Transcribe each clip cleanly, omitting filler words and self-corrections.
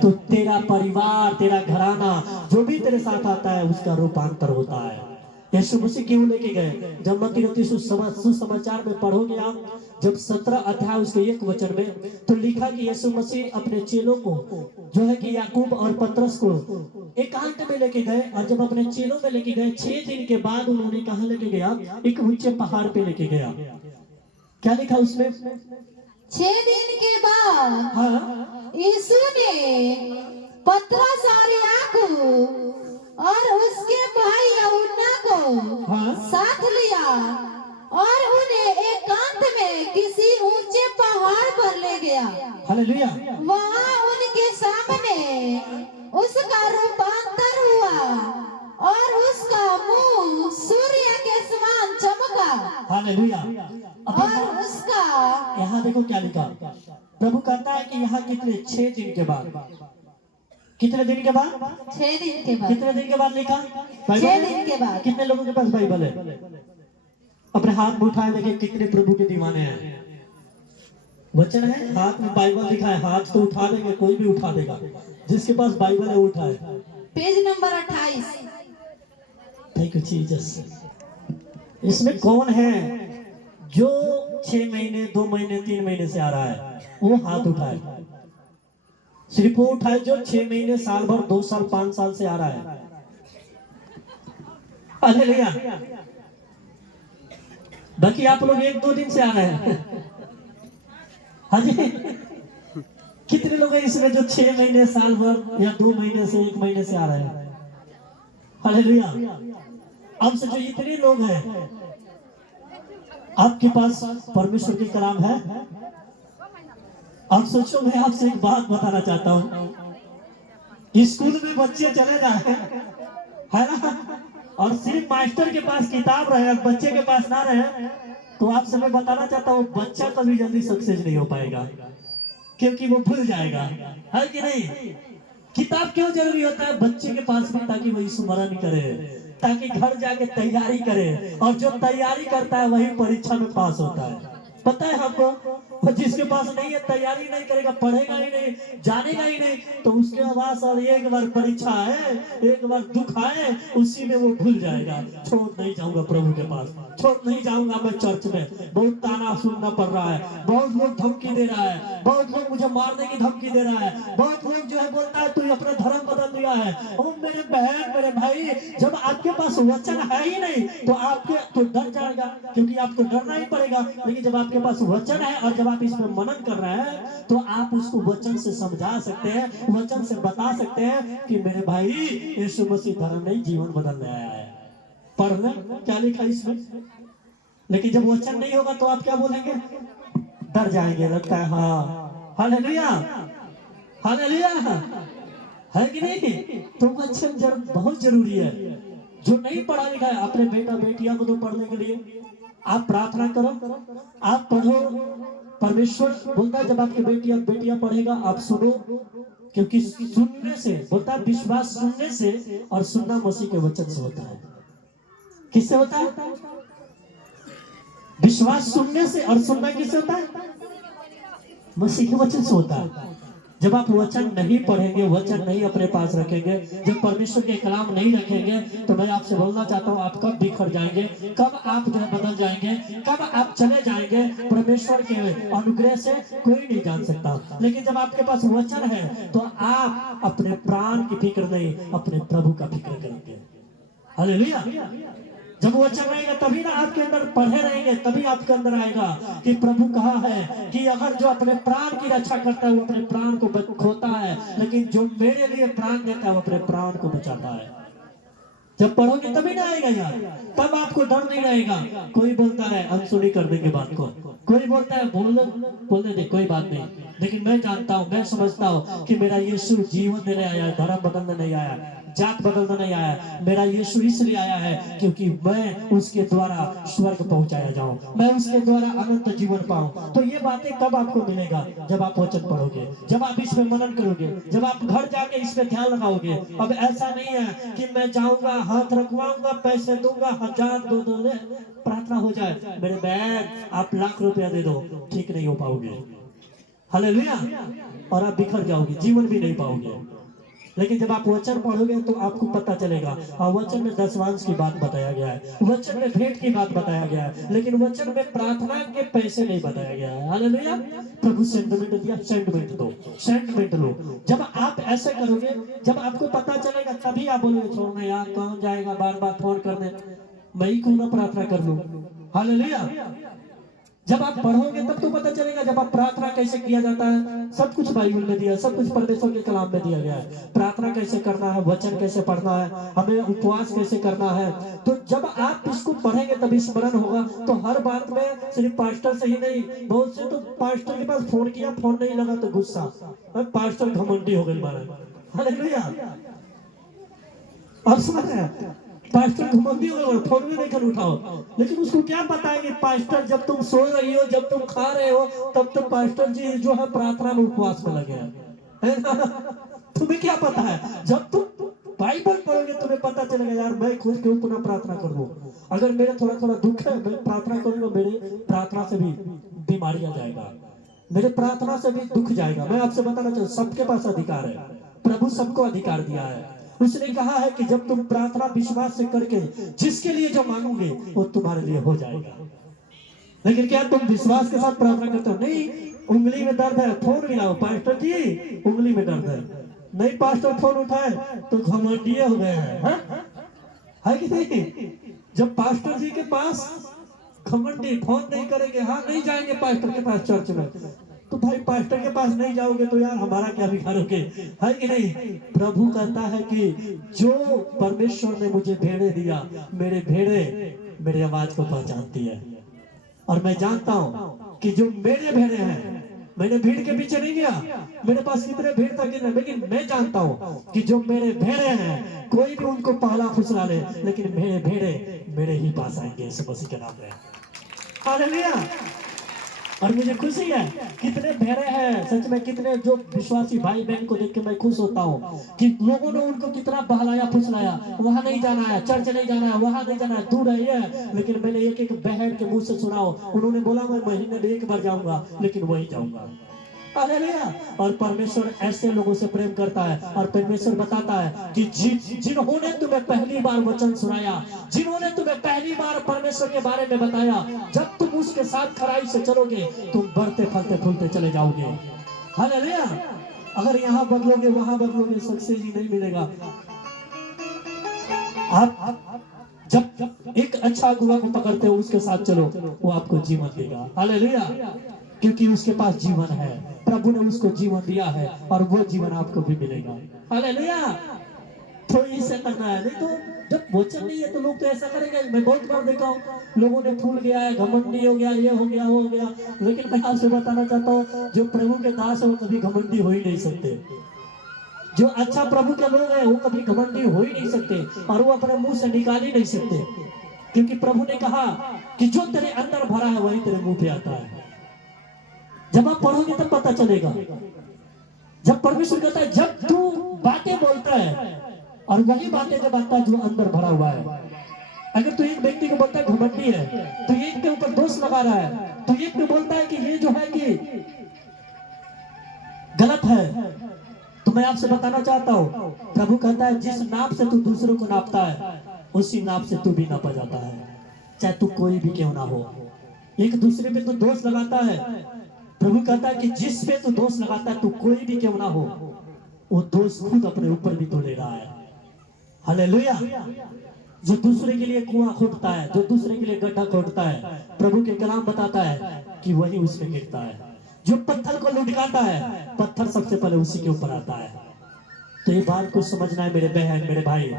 तो तेरा परिवार, तेरा घराना, जो भी तेरे साथ आता है उसका रूपांतर होता है। यीशु मसीह क्यों लेके गए? जब मत्ती रत्ती सुसमाचार में पढ़ोगे आप, जब 17 अध्याय उसके 1 वचन में, तो लिखा कि यीशु मसीह अपने चेलों को जो है कि याकूब और पतरस को एकांत में लेके गए, और जब अपने चेलों में लेके गए 6 दिन के बाद उन्होंने कहा लेके गया? एक ऊंचे पहाड़ पे लेके गया। क्या लिखा उसमें? 6 दिन के बाद हाँ, यीशु ने पतरस और याकूब और उसके भाई यूहन्ना को हाँ, साथ लिया और उन्हें एकांत में किसी ऊंचे पहाड़ पर ले गया। हालेलुया। वहाँ उनके सामने उसका रूपांतर हुआ और उसका मुंह सूर्य के समान चमका हालेलुया। और उसका यहाँ देखो क्या लिखा। प्रभु कहता है कि यहाँ कितने 6 दिन के बाद, कितने दिन के बाद? 6 दिन के बाद, कितने दिन के बाद लिखा? 6 दिन के बाद। कितने लोगों के पास बाइबल है? अपने हाथ में उठाए देखे कितने प्रभु के दीवाने हैं। वचन है, हाथ में बाइबल लिखा है, हाथ तो उठा देंगे, कोई भी उठा देगा। जिसके पास बाइबल है वो उठाए। Page number 28। Thank you Jesus. इसमें कौन है जो 6 महीने, 2 महीने, 3 महीने से आ रहा है? वो हाथ उठाए। सिर्फ वो उठाए जो 6 महीने, साल भर, 2 साल, 5 साल से आ रहा है। हालेलुया। बाकी आप लोग 1-2 दिन से आ रहे हैं। हाँ जी। कितने लोग हैं इसमें जो 6 महीने, साल भर या 2 महीने से, 1 महीने से आ रहे हैं? हालेलुया। अब से जो इतने लोग हैं, आपके पास परमेश्वर की कलाम है? अब सोचो, मैं आपसे एक बात बताना चाहता हूँ। स्कूल में बच्चे चले जाए, है ना, और सिर्फ मास्टर के पास किताब रहे, बच्चे के पास ना रहे, तो आपसे मैं बताना चाहता हूँ बच्चा कभी जल्दी सक्सेस नहीं हो पाएगा, क्योंकि वो भूल जाएगा, है कि नहीं? किताब क्यों जरूरी होता है बच्चे के पास में? ताकि वही स्मरण करे, ताकि घर जाके तैयारी करे, और जो तैयारी करता है वही परीक्षा में पास होता है। पता है हमको? और जिसके पास नहीं है, तैयारी नहीं करेगा, पढ़ेगा ही नहीं, जानेगा ही नहीं, तो उसके पास और एक बार परीक्षा आए, एक बार दुख आए, उसी में वो भूल जाएगा। छोड़ नहीं जाऊंगा प्रभु के पास, छोड़ नहीं जाऊंगा मैं चर्च में। बहुत ताना सुनना पड़ रहा है, बहुत लोग धमकी दे रहा है, बहुत लोग मुझे मारने की धमकी दे रहा है, बहुत लोग जो है बोलता है तू अपना धर्म बदल दिया है। ओ मेरे बहन, मेरे भाई, जब आपके पास वचन है ही नहीं तो आपके तो डर जाएगा, क्योंकि आपको डरना ही पड़ेगा। लेकिन जब आपके पास वचन है और जब आप इस पर मनन कर रहे हैं, तो आप उसको वचन से समझा सकते हैं, वचन से बता सकते हैं कि मेरे भाई, यीशु मसीह धर्म नहीं, जीवन बदलने आया है। पढ़ ले क्या लिखा इसमें। लेकिन जब वचन नहीं होगा तो आप क्या बोलेंगे? डर जाएंगे, लगता है। हाँ, हालेलुया, हालेलुया, है कि नहीं? तो वचन बहुत जरूरी है। जो नहीं पढ़ा लिखा है, अपने बेटा बेटियां को तो पढ़ने के लिए आप प्रार्थना करो, आप पढ़ो। परमेश्वर बोलता है जब आपके बेटियां पढ़ेगा, आप सुनो, क्योंकि सुनने से बोलता है, विश्वास सुनने से, और सुनना मसीह के वचन से होता है। किससे होता है? विश्वास सुनने से, और सुनना किससे होता है? मसीह के वचन से होता है। जब आप वचन नहीं पढ़ेंगे, वचन नहीं अपने पास रखेंगे, जब परमेश्वर के कलाम नहीं रखेंगे, तो मैं आपसे बोलना चाहता हूँ, आप कब बिखर जाएंगे, कब आप जो है बदल जाएंगे, कब आप चले जाएंगे, परमेश्वर के अनुग्रह से कोई नहीं जान सकता। लेकिन जब आपके पास वचन है तो आप अपने प्राण की फिक्र नहीं, अपने प्रभु का फिक्र करेंगे। हालेलुया। जब वचन रहेगा तभी ना आपके अंदर पढ़े रहेंगे, तभी आपके अंदर आएगा कि प्रभु कहा है कि अगर जो अपने प्राण की रक्षा करता है वो अपने प्राण को खोता है, लेकिन जो मेरे लिए प्राण देता है वो अपने प्राण को बचाता है। जब पढ़ोगे तभी ना आएगा यार, तब आपको डर नहीं रहेगा। कोई बोलता है अनसुनी कर देंगे बात को, कोई बोलता है बोलने दे, कोई बात नहीं, लेकिन मैं जानता हूँ, मैं समझता हूँ कि मेरा यीशु जीवन देने आया है, धर्म बदलने नहीं आया, जात बदलने नहीं आया। मेरा यीशु इसलिए आया है क्योंकि मैं उसके द्वारा स्वर्ग पहुंचाया जाऊं, मैं उसके द्वारा अनंत जीवन पाऊं। तो ये बातें कब आपको मिलेगा? जब आप वचन पढ़ोगे, जब आप इस पे मनन करोगे, जब आप घर जाके इस पे ध्यान लगाओगे। अब ऐसा नहीं है कि मैं जाऊंगा, हाथ रखवाऊंगा, पैसे दूंगा, 1000 2 ले प्रार्थना हो जाए। मेरे बहन, आप लाख रुपया दे दो, ठीक नहीं हो पाओगे। हालेलुया। और आप बिखर जाओगे, जीवन भी नहीं पाओगे। लेकिन जब आप वचन पढ़ोगे तो आपको पता चलेगा। और वचन में दशवांश की बात बताया गया है, वचन में भेंट की बात बताया गया है, लेकिन वचन में प्रार्थना के पैसे नहीं बताया गया है। हालेलुया। प्रभु सेंटमेंट दिया, सेंटमेंट दो, सेंटमेंट लो। जब आप ऐसे करोगे, जब आपको पता चलेगा, तभी आप बोलोगे छोड़ना यार, कौन जाएगा बार बार फोन करने, मैं ही क्यों ना प्रार्थना कर लूं। हालेलुया। जब आप पढ़ोगे तब तो पता चलेगा, जब आप प्रार्थना कैसे किया जाता है, सब कुछ बाइबल में दिया है, सब कुछ परमेश्वर के कलाम में दिया गया है। प्रार्थना कैसे करना है, वचन कैसे पढ़ना है, हमें उपवास कैसे करना है। तो जब आप इसको पढ़ेंगे तभी स्मरण होगा। तो हर बात में सिर्फ पास्टर से ही नहीं, बहुत से तो पास्टर के पास फोन किया, फोन नहीं लगा तो गुस्सा, पास्टर घमंडी हो गए मारे। हालेलुया। और समझ रहे हैं, पास्टर घमंडी हो गए, फोन में नहीं कर उठाओ। लेकिन उसको क्या पता है कि पास्टर जब तुम सो रही हो, जब तुम खा रहे हो, तब तो पास्टर जी जो है प्रार्थना में उपवास में लगे हैं, तुम्हें क्या पता है। जब तुम बाइबल पढ़ोगे तुम्हें पता चलेगा, यार मैं खुद क्यों पुनः प्रार्थना करूं। अगर मेरे थोड़ा थोड़ा दुख है, मैं प्रार्थना करूंगा, मेरे प्रार्थना से भी बीमारियां जाएगा, मेरे प्रार्थना से भी दुख जाएगा। मैं आपसे बताना चाहूँ, सबके पास अधिकार है, प्रभु सबको अधिकार दिया है। उसने कहा है कि जब तुम प्रार्थना विश्वास से करके जिसके लिए जो मांगोगे वो तुम्हारे लिए हो जाएगा। लेकिन क्या तुम विश्वास के साथ प्रार्थना करते हो? नहीं, उंगली में दर्द है, फोन मिलाओ, पास्टर जी उंगली में दर्द है, नहीं पास्टर फोन उठाए तो घमंडिये हो गए हैं, है कि नहीं। जब पास्टर जी के पास घमंडी फोन नहीं करेंगे, हाँ नहीं जाएंगे पास्टर के पास चर्च में, तो भाई पास्टर के पास नहीं जाओगे तो यार हमारा क्या बिगाड़ोगे, है कि नहीं। प्रभु कहता है कि जो परमेश्वर ने मुझे भेड़े दिया, मेरे भेड़े मेरे आवाज को पहचानती है। और मैं जानता हूं कि जो मेरे भेड़े हैं, मैंने भीड़ के पीछे नहीं गया, मेरे पास कितने भीड़ था कि नहीं, लेकिन मैं जानता हूं कि जो मेरे भेड़े हैं, कोई भी उनको पहला फुसला ले, लेकिन मेरे भेड़े मेरे ही पास आएंगे, यीशु मसीह के नाम में। हालेलुया। और मुझे खुशी है, कितने भेड़े हैं सच में, कितने जो विश्वासी भाई बहन को देख के मैं खुश होता हूँ कि लोगों ने उनको कितना बहलाया फुसलाया। वहां नहीं जाना है, चर्च नहीं जाना है, वहां नहीं जाना है, दूर है ये। लेकिन मैंने एक एक बहन के मुंह से सुना, उन्होंने बोला मैं महीने में एक बार जाऊंगा, लेकिन वही जाऊंगा। हालेलुया। और परमेश्वर ऐसे लोगों से प्रेम करता है। और परमेश्वर बताता है कि जिन्होंने तुम्हें पहली बार वचन सुनाया, जिन्होंने तुम्हें पहली बार परमेश्वर के बारे में बताया, जब तुम उसके साथ खराई से चलोगे, तुम बढ़ते फलते फूलते चले जाओगे। हालेलुया। अगर यहाँ बदलोगे वहां बदलोगे, सक्सेस ही नहीं मिलेगा। आप जब एक अच्छा अगुआ को पकड़ते हो, उसके साथ चलो, वो आपको जीवन देगा। हालेलुया। क्योंकि उसके पास जीवन है, प्रभु ने उसको जीवन दिया है, और वो जीवन आपको भी मिलेगा। हालेलुया। तो इसे करना है, नहीं तो जब वचन नहीं है तो लोग तो ऐसा करेंगे। मैं बहुत बार देखा हूँ, लोगों ने फूल गया है, घमंडी हो गया, ये हो गया, वो हो गया। लेकिन मैं आपसे बताना चाहता हूँ, जो प्रभु के दास है वो कभी घमंडी हो ही नहीं सकते। जो अच्छा प्रभु के लोग हैं वो कभी घमंडी हो ही नहीं सकते, और वो अपने मुंह से निकाल ही नहीं सकते। क्योंकि प्रभु ने कहा कि जो तेरे अंदर भरा है वही तेरे मुंह पे आता है। जब आप पढ़ोगे तब पता चलेगा। जब परमेश्वर कहता है, जब तू बातें बोलता है, और वही बातें जब आता है जो अंदर भरा हुआ है। अगर तू एक व्यक्ति को बोलता है घमंडी है, तो एक के ऊपर दोष लगा रहा है, तो एक को बोलता है कि ये जो है कि गलत है। तो मैं आपसे बताना चाहता हूँ, प्रभु कहता है जिस नाप से तू दूसरों को नापता है, उसी नाप से तू भी नापा जाता है, चाहे तू कोई भी क्यों ना हो। एक दूसरे पे तू दोष लगाता है, प्रभु कहता है कि जिस पे तू दोष लगाता है, तू कोई भी क्यों ना हो, वो दोष खुद अपने ऊपर भी तो ले रहा है। हालेलुया। जो दूसरे के लिए कुआं खोदता है, जो दूसरे के लिए गड्ढा खोदता है, प्रभु के कलाम बताता है कि वही उसमें गिरता है। जो पत्थर को लुढ़काता है, पत्थर सबसे पहले उसी के ऊपर आता है। तो ये बात को समझना है मेरे बहन, मेरे भाई।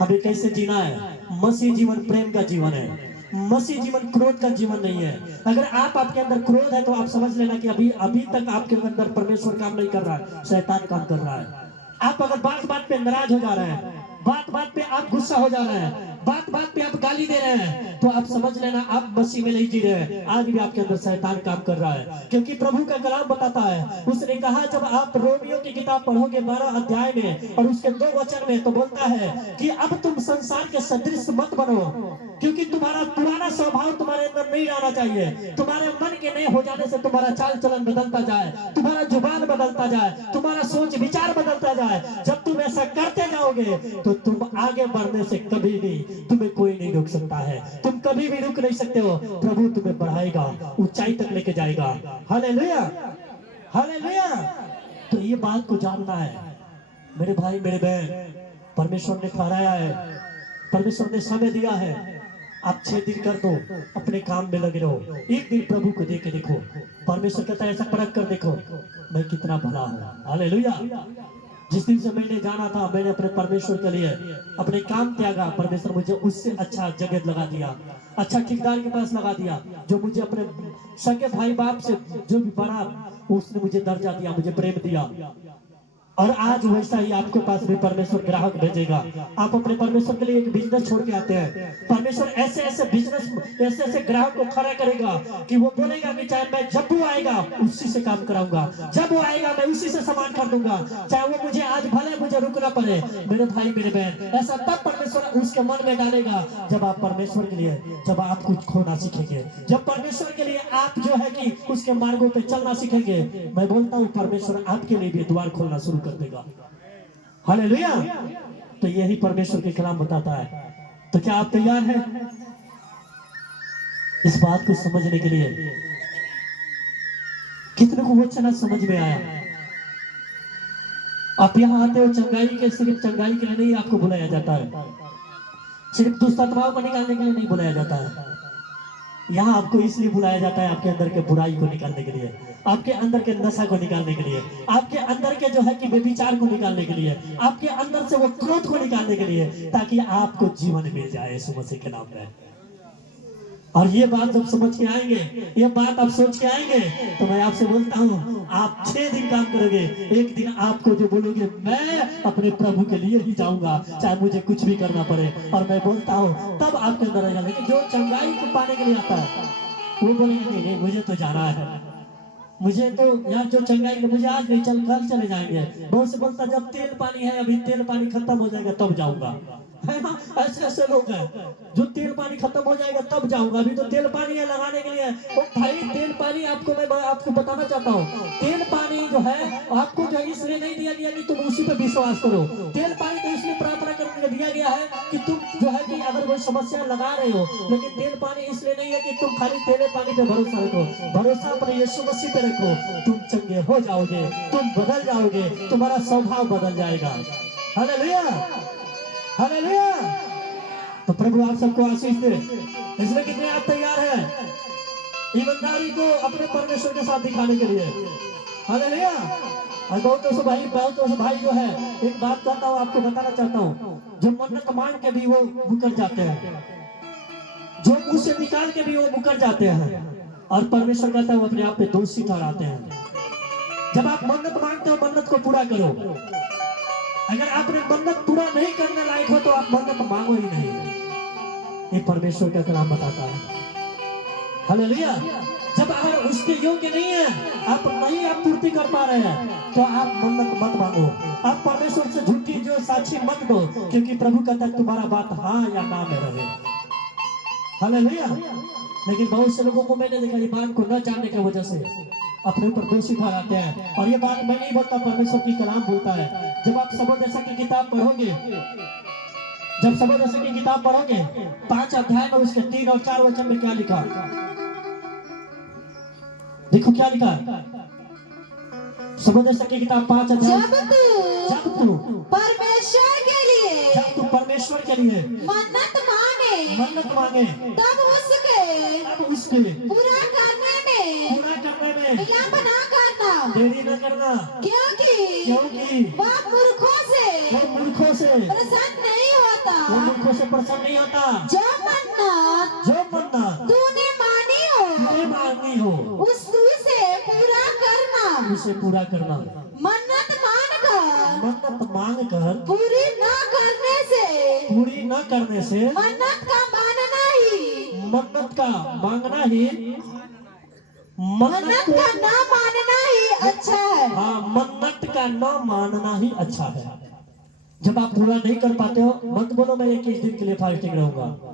हमें कैसे जीना है? मसीह जीवन प्रेम का जीवन है, मसीह जीवन क्रोध का जीवन नहीं है। अगर आपके अंदर क्रोध है तो आप समझ लेना कि अभी तक आपके अंदर परमेश्वर काम नहीं कर रहा है, शैतान काम कर रहा है। आप अगर बात बात पे नाराज हो जा रहे हैं, बात बात पे आप गुस्सा हो जा रहे हैं, बात बात पे आप गाली दे रहे हैं, तो आप समझ लेना आप मसीह में नहीं जी रहे हैं। आज भी आपके अंदर शैतान काम कर रहा है, क्योंकि प्रभु का कलाम बताता है, उसने कहा जब आप रोमियो की किताब पढ़ोगे 12 अध्याय में और उसके 2 वचन में, तो बोलता है कि अब तुम संसार के सदृश मत बनो, क्योंकि तुम्हारा पुराना स्वभाव तुम्हारे अंदर नहीं रहना चाहिए। तुम्हारे मन के नए हो जाने से तुम्हारा चाल चलन बदलता जाए, तुम्हारा जुबान बदलता जाए, तुम्हारा सोच विचार बदलता जाए। जब तुम ऐसा करते जाओगे तो तुम आगे बढ़ने से कभी भी तुम्हें कोई नहीं रोक सकता है, तुम कभी भी रुक नहीं सकते हो। प्रभु तुम्हें बढ़ाएगा, ऊंचाई तक लेके जाएगा। Hallelujah, hallelujah. तो ये बात को जानना है मेरे भाई मेरे बहन, परमेश्वर ने ठहराया है, परमेश्वर ने समय दिया है। आप 6 दिन कर दो, अपने काम में लगे रहो, एक दिन प्रभु को देख के देखो। परमेश्वर कहता है ऐसा परख कर देखो मैं कितना भला हूँ। हालेलुया। जिस दिन से मैंने जाना था, मैंने अपने परमेश्वर के लिए अपने काम त्यागा, परमेश्वर मुझे उससे अच्छा जगह लगा दिया, अच्छा ठेकेदार के पास लगा दिया, जो मुझे अपने सगे भाई बाप से जो भी बड़ा, उसने मुझे दर्जा दिया, मुझे प्रेम दिया। और आज वैसा ही आपके पास भी परमेश्वर ग्राहक भेजेगा। आप अपने परमेश्वर के लिए एक बिजनेस छोड़ के आते हैं, परमेश्वर ऐसे ऐसे बिजनेस, ऐसे ऐसे ग्राहक को खड़ा करेगा कि वो बोलेगा कि चाहे मैं जब वो आएगा उसी से काम कराऊंगा, जब वो आएगा मैं उसी से सामान कर दूंगा, चाहे वो मुझे आज भले मुझे रुकना पड़े। मेरे भाई मेरे बहन, ऐसा तब परमेश्वर उसके मन में डालेगा जब आप परमेश्वर के लिए, जब आप कुछ खोना सीखेंगे, जब परमेश्वर के लिए आप जो है कि उसके मार्गों पे चलना सीखेंगे। मैं बोलता हूँ परमेश्वर आपके लिए भी द्वार खोलना शुरू कर देगा। हालेलुया। तो यही परमेश्वर के कलाम बताता है। तो क्या आप तैयार हैं इस बात को समझने के लिए? कितने को वचन समझ में आया? आप यहाँ आते हो चंगाई के, सिर्फ चंगाई के लिए नहीं आपको बुलाया जाता है, सिर्फ दुष्ट आत्माओं को निकालने के लिए नहीं बुलाया जाता है। यहाँ आपको इसलिए बुलाया जाता है आपके अंदर के बुराई को निकालने के लिए, आपके अंदर के नशा को निकालने के लिए, आपके अंदर के जो है कि व्यभिचार को निकालने के लिए, आपके अंदर से वो क्रोध को निकालने के लिए, ताकि आपको जीवन मिल जाए यीशु मसीह के नाम में। और ये बात जब समझ के आएंगे, ये बात आप सोच के आएंगे, तो मैं आपसे बोलता हूँ आप 6 दिन काम करोगे, एक दिन आपको जो बोलोगे मैं अपने प्रभु के लिए ही जाऊंगा, चाहे मुझे कुछ भी करना पड़े। और मैं बोलता हूँ तब आपके अंदर रहेगा। लेकिन जो चंगाई को पाने के लिए आता है वो बोलेगा नहीं नहीं मुझे तो जाना है, मुझे तो यार जो चंगाई के मुझे आज नहीं, चल कल चले जाएंगे। बहुत से बोलता जब तेल पानी है, अभी तेल पानी खत्म हो जाएगा तब जाऊंगा, है ना? ऐसे ऐसे लोग हैं जो तेल पानी खत्म हो जाएगा तब जाऊंगा, अभी तो तेल पानी है लगाने के लिए। ओ भाई तेल पानी आपको मैं आपको बताना चाहता हूँ, तेल पानी जो है आपको जो इसलिए नहीं दिया गया कि तुम उसी पे विश्वास करो। तेल पानी तो इसलिए प्रार्थना करने के दिया गया है कि तुम जो है कि अगर कोई समस्या लगा रहे हो, लेकिन तेल पानी इसलिए नहीं है कि तुम खाली तेल पानी पे भरोसा रखो, भरोसा अपने यीशु मसीह पे रखो। तुम चंगे हो जाओगे, तुम बदल जाओगे, तुम्हारा स्वभाव बदल जाएगा। Hallelujah, hallelujah. तो प्रभु आप सबको आशीष दे। इसलिए कितने आप तैयार हैं ईमानदारी को अपने परमेश्वर के साथ दिखाने के लिए? हालेलुया। और बहुत से भाई जो है, एक बात चाहता हूँ आपको बताना चाहता हूँ, जो मन्नत मांग के भी वो मुकर जाते हैं, जो मुंह से निकाल के भी वो मुकर जाते हैं, और परमेश्वर कहता है वो अपने आप पे दोषी ठहराते हैं। जब आप मन्नत मांगते हो मन्नत को पूरा करो। अगर आपने मन्नत पूरा नहीं करने लायक हो तो आप मन्नत मांगो ही नहीं। ये परमेश्वर का कलाम बताता है। हालेलुया। जब अगर उसके योग्य नहीं है, आप नहीं आप पूर्ति कर पा रहे हैं, तो आप मन्नत मत मांगो। आप परमेश्वर से झूठी जो साक्षी मत दो, क्योंकि प्रभु कहता है तुम्हारा बात हाँ या ना में रहे। हालेलुया। लेकिन बहुत से लोगों को मैंने देखा ईमान को न जानने की वजह से अपने ऊपर दोषी ठहराते हैं। और ये बात मैं नहीं बोलता, परमेश्वर की कलाम बोलता है। जब आप सबोदशा की किताब पढ़ोगे, जब सबोदशा की किताब पढ़ोगे 5 अध्याय में उसके 3 और 4 वचन में क्या लिखा, देखो क्या लिखा है। सबोदशा की किताब 5 अध्याय, जब तू परमेश्वर के लिए, जब तू परमेश्वर के लिए मन्नत मांगे, तब उसके पूरा करने में विलंब ना करना, देरी न करना, क्योंकि वह मूर्खों से प्रसन्न नहीं होता, वो मूर्खों से प्रसन्न नहीं होता। जो मन्नत तूने मांगी हो उसे पूरा करना, उसे पूरा करना। मन्नत मांग कर पूरी न करने से मन्नत का मानना ही मन्नत का मांगना ही मन्नत का न मानना ही अच्छा है। हाँ, मन्नत का न मानना ही अच्छा है। जब आप पूरा नहीं कर पाते हो मत बोलो मैं 21 दिन के लिए फास्टिंग रहूंगा।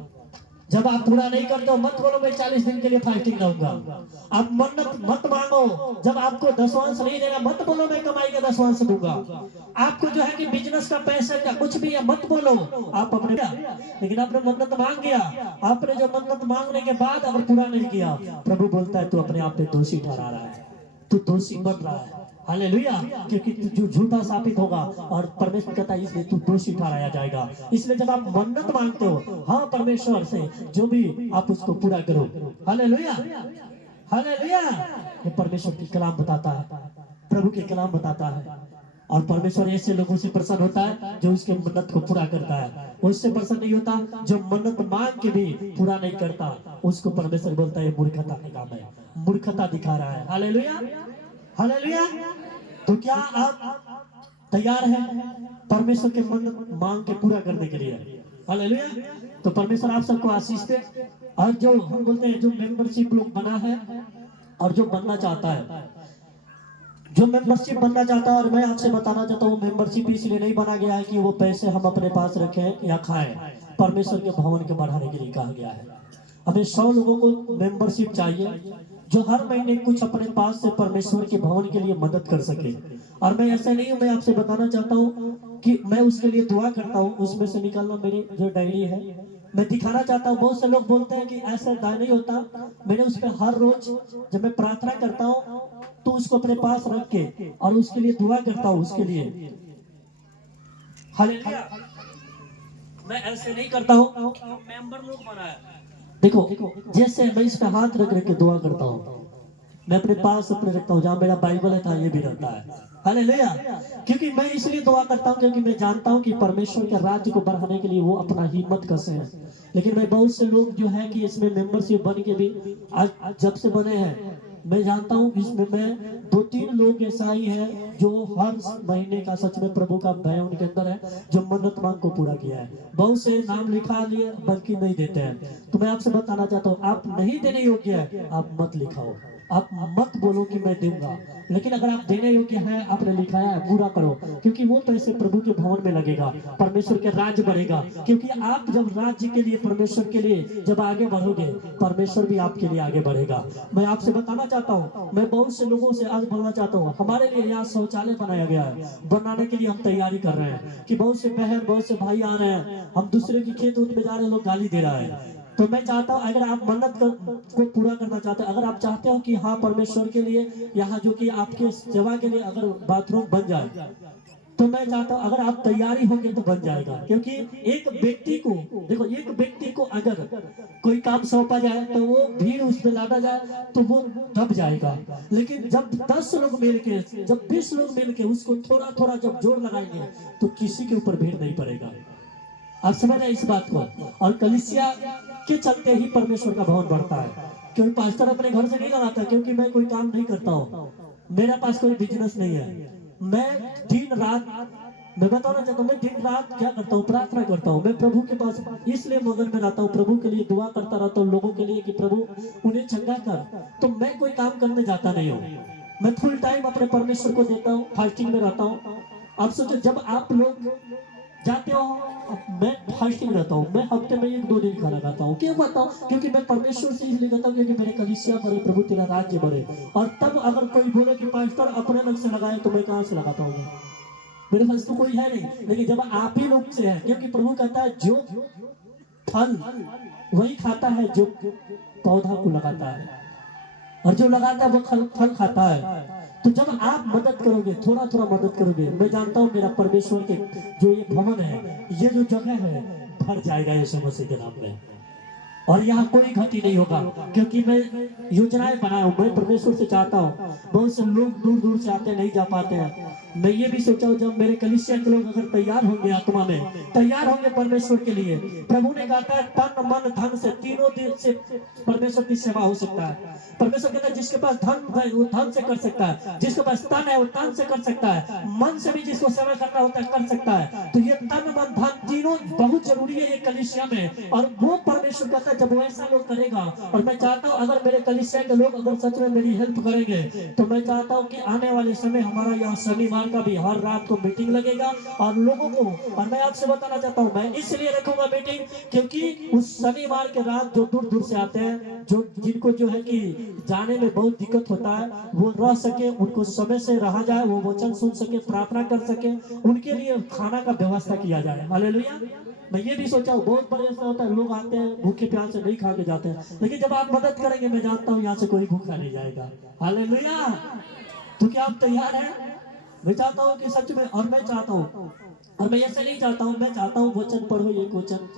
जब आप पूरा नहीं करते हो मत बोलो मैं 40 दिन के लिए फास्टिंग रहूंगा। आप मन्नत मत मांगो। जब आपको दसवांश नहीं देगा मत बोलो मैं कमाई का दसवांश दूंगा। आपको जो है कि बिजनेस का पैसे का कुछ भी है मत बोलो। आप अपने लेकिन आपने मन्नत मांग गया, आपने जो मन्नत मांगने के बाद अगर पूरा नहीं किया, प्रभु बोलता है तू अपने आप पे दोषी ठहरा रहा है, तू दोषी बन रहा है। हालेलुया, क्योंकि तू झूठा साबित होगा और परमेश्वर कहता है इसलिए तू दोषी ठहराया जाएगा। इसलिए जब आप मन्नत मांगते हो, हाँ परमेश्वर से जो भी आप उसको पूरा करो। Hallelujah, hallelujah. ये परमेश्वर की कलाम बताता है, प्रभु के कलाम बताता है। और परमेश्वर ऐसे लोगों से प्रसन्न होता है जो उसके मन्नत को पूरा करता है। उससे प्रसन्न नहीं होता जो मन्नत मांग के भी पूरा नहीं करता, उसको परमेश्वर बोलता है मूर्खता का काम है, मूर्खता दिखा रहा है। Hallelujah, hallelujah. तो क्या आप तैयार हैं परमेश्वर के मन्नत मांग के पूरा करने के लिए? हालेलुया। तो परमेश्वर आप सबको आशीष दे। और जो हम बोलते हैं जो मेंबरशिप लोग बना है और जो बनना चाहता है, जो मेंबरशिप बनना चाहता है, और मैं आपसे बताना चाहता हूँ मेंबरशिप इसलिए नहीं बना गया है कि वो पैसे हम अपने पास रखें या खाएं। परमेश्वर के भवन के बढ़ाने के लिए कहा गया है। हमें 100 लोगों को मेंबरशिप चाहिए जो हर महीने कुछ अपने पास से परमेश्वर के भवन के लिए मदद कर सके। और मैं ऐसा नहीं हूँ, मैं आपसे बताना चाहता हूँ कि मैं उसके लिए दुआ करता हूँ, उसमें से निकालना मेरी जो डायरी है मैं दिखाना चाहता हूँ। बहुत से लोग बोलते हैं कि ऐसा नहीं होता। मैंने उस पर हर रोज जब मैं प्रार्थना करता हूँ तो उसको अपने पास रख के और उसके लिए दुआ करता हूँ उसके लिए। हालेलुया। मैं ऐसे नहीं करता हूँ, मेंबर लोग बनाया। देखो जैसे मैं इस पे हाथ रख के दुआ करता हूँ, मैं अपने पास अपने रखता हूँ, जहाँ मेरा बाइबल है ये भी रहता है। हालेलुया। क्योंकि मैं इसलिए दुआ करता हूँ क्योंकि मैं जानता हूँ कि परमेश्वर के राज्य को बढ़ाने के लिए वो अपना हिम्मत कसे हैं। लेकिन मैं बहुत से लोग जो है कि इसमें मेंबरशिप बन के भी आज जब से बने हैं, मैं जानता हूँ इसमें मैं 2-3 लोग ऐसा ही है जो हर महीने का सच में प्रभु का भय उनके अंदर है, जो मन्नत मांग को पूरा किया है। बहुत से नाम लिखा लिए बल्कि नहीं देते हैं। तो मैं आपसे बताना चाहता हूँ आप नहीं देने योग्य है आप मत लिखाओ, आप मत बोलो कि मैं दूंगा। लेकिन अगर आप देने योग्य है, आपने लिखाया है, पूरा करो, क्योंकि वो पैसे प्रभु के भवन में लगेगा, परमेश्वर के राज्य बढ़ेगा। क्योंकि आप जब राज्य के लिए परमेश्वर के लिए जब आगे बढ़ोगे, परमेश्वर भी आपके लिए आगे बढ़ेगा। मैं आपसे बताना चाहता हूँ, मैं बहुत से लोगों से आज बोलना चाहता हूँ, हमारे लिए यहाँ शौचालय बनाया गया है, बनाने के लिए हम तैयारी कर रहे हैं कि बहुत से बहन बहुत से भाई आ रहे हैं, हम दूसरे की खेत उत में जा रहे हैं, लोग गाली दे रहा है। तो मैं चाहता हूँ अगर आप मन्नत को पूरा करना चाहते हैं, अगर आप चाहते हो कि हाँ परमेश्वर के लिए यहाँ जो कि आपके सेवा के लिए अगर बाथरूम बन जाए, तो मैं चाहता हूँ अगर आप तैयारी होंगे तो बन जाएगा। क्योंकि एक व्यक्ति को देखो, एक व्यक्ति को अगर कोई काम सौंपा जाए तो वो भीड़ उसमें लादा जाए तो वो दब जाएगा। लेकिन जब 10 लोग मिलके, जब 20 लोग मिलके उसको थोड़ा थोड़ा जब जोर लगाएंगे तो किसी के ऊपर भीड़ नहीं पड़ेगा। आप समझ रहे इस बात को? और कलीसिया के चलते ही परमेश्वर का भवन बढ़ता है। क्योंकि पास्टर अपने घर से नहीं लगाता, क्योंकि मैं कोई काम नहीं करता हूँ, मेरा पास कोई बिजनेस नहीं है। मैं दिन रात, मैं बताना चाहता हूँ, मैं दिन रात क्या करता हूँ, प्रार्थना करता हूँ। मैं प्रभु के पास इसलिए मगन में रहता हूँ, प्रभु के लिए दुआ करता रहता हूँ लोगों के लिए कि प्रभु उन्हें चंगा कर। तो मैं कोई काम करने जाता नहीं हूँ, मैं फुल टाइम अपने परमेश्वर को देता हूँ, फास्टिंग में रहता हूँ। अब सोचो जब आप लोग जाते हो, मैं फास्टिंग रहता हूँ, मैं हफ्ते में 1-2 दिन खाना खाता हूँ। क्यों खाता हूँ? क्योंकि मैं परमेश्वर से इसलिए कहता हूँ क्योंकि मेरे कलीसिया बढ़े, प्रभु तेरा राज्य बढ़े। और तब अगर कोई बोले कि पास्टर अपने लग से लगाए, तो मैं कहाँ से लगाता हूँ? मेरे पास तो कोई है नहीं। लेकिन जब आप ही लोग से है, क्योंकि प्रभु कहता है जो फल वही खाता है जो पौधा को लगाता है, और जो लगाता है वो फल खाता है। तो जब आप मदद करोगे, थोड़ा थोड़ा मदद करोगे, मैं जानता हूँ मेरा परमेश्वर के जो ये भवन है, ये जो जगह है, भर जाएगा यीशु मसीह के नाम में। और यहाँ कोई घटी नहीं होगा, क्योंकि मैं योजनाएं बनाया हूँ। मैं परमेश्वर से चाहता हूँ, बहुत से लोग दूर दूर से आते नहीं जा पाते हैं। मैं ये भी सोचा हूँ, जब मेरे कलीसिया के लोग अगर तैयार होंगे, आत्मा में तैयार होंगे परमेश्वर के लिए, प्रभु ने कहा है तन मन धन से तीनों दिन से परमेश्वर की सेवा हो सकता है। परमेश्वर कहता है जिसके पास धन है वो धन से कर सकता है, जिसके पास तन है वो तन से कर सकता है, मन से भी जिसको सेवा करना होता है कर सकता है। तो ये तन मन धन तीनों बहुत जरूरी है ये कलीसिया में, और वो परमेश्वर कहता है जब वो ऐसा लोग करेगा। और मैं चाहता हूँ अगर मेरे कलीसिया के लोग अगर सच में मेरी हेल्प करेंगे, तो मैं चाहता हूँ कि आने वाले समय हमारा यहाँ शनिवार का भी हर रात को मीटिंग लगेगा और लोगों को, और मैं आपसे बताना चाहता हूँ मैं इसलिए रखूंगा मीटिंग क्योंकि उस शनिवार के रात जो दूर दूर से आते हैं, जो जिनको जो है कि जाने में बहुत दिक्कत होता है, वो रह सके, उनको समय से रहा जाए, वो वचन सुन सके, प्रार्थना कर सके, उनके लिए खाना का व्यवस्था किया जाए। हालेलुया। मैं ये भी सोचा हूँ, बहुत बार ऐसा होता है लोग आते हैं भूखे प्यास से नहीं खा के जाते हैं, लेकिन जब आप मदद करेंगे मैं जानता हूँ यहाँ से कोई भूखा नहीं जाएगा। हालेलुया। तो क्या आप तैयार हैं? मैं चाहता हूँ कि सच में, और मैं चाहता हूँ, और मैं ऐसे नहीं चाहता हूँ, मैं चाहता हूँ वचन पढ़ो, एक वचन